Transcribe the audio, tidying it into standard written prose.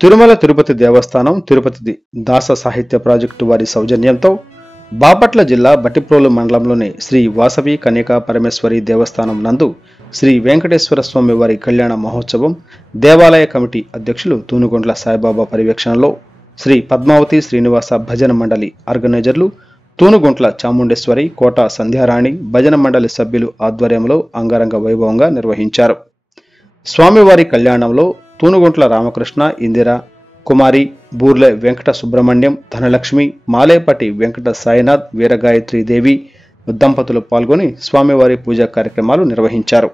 తిరుమల తిరుపతి దేవస్థానం తిరుపతి దాస సాహిత్య ప్రాజెక్టు వారి సౌజన్యంతో బాపట్ల జిల్లా బట్టిప్రోలు మండలంలోని శ్రీ వాసవి కన్యకా పరమేశ్వరి దేవస్థానం నందు శ్రీ వెంకటేశ్వర స్వామి వారి కళ్యాణ మహోత్సవం దేవాలయ కమిటీ అధ్యక్షులు తూనుగొండ్ల సాయిబాబా పర్యవేక్షణలో శ్రీ పద్మావతి శ్రీనివాస భజన మండలి ఆర్గనైజర్లు తూనుగుంట్ల చాముండేశ్వరి కోట సంధ్యారాణి భజన మండలి సభ్యులు ఆధ్వర్యంలో అంగరంగ వైభవంగా నిర్వహించారు. స్వామివారి కళ్యాణంలో తూనుగుంట్ల రామకృష్ణ, ఇందిర, కుమారి, బూర్లె వెంకట సుబ్రహ్మణ్యం, ధనలక్ష్మి, మాలేపటి వెంకట సాయినాథ్, వీరగాయత్రి దేవి దంపతులు పాల్గొని స్వామివారి పూజా కార్యక్రమాలు నిర్వహించారు.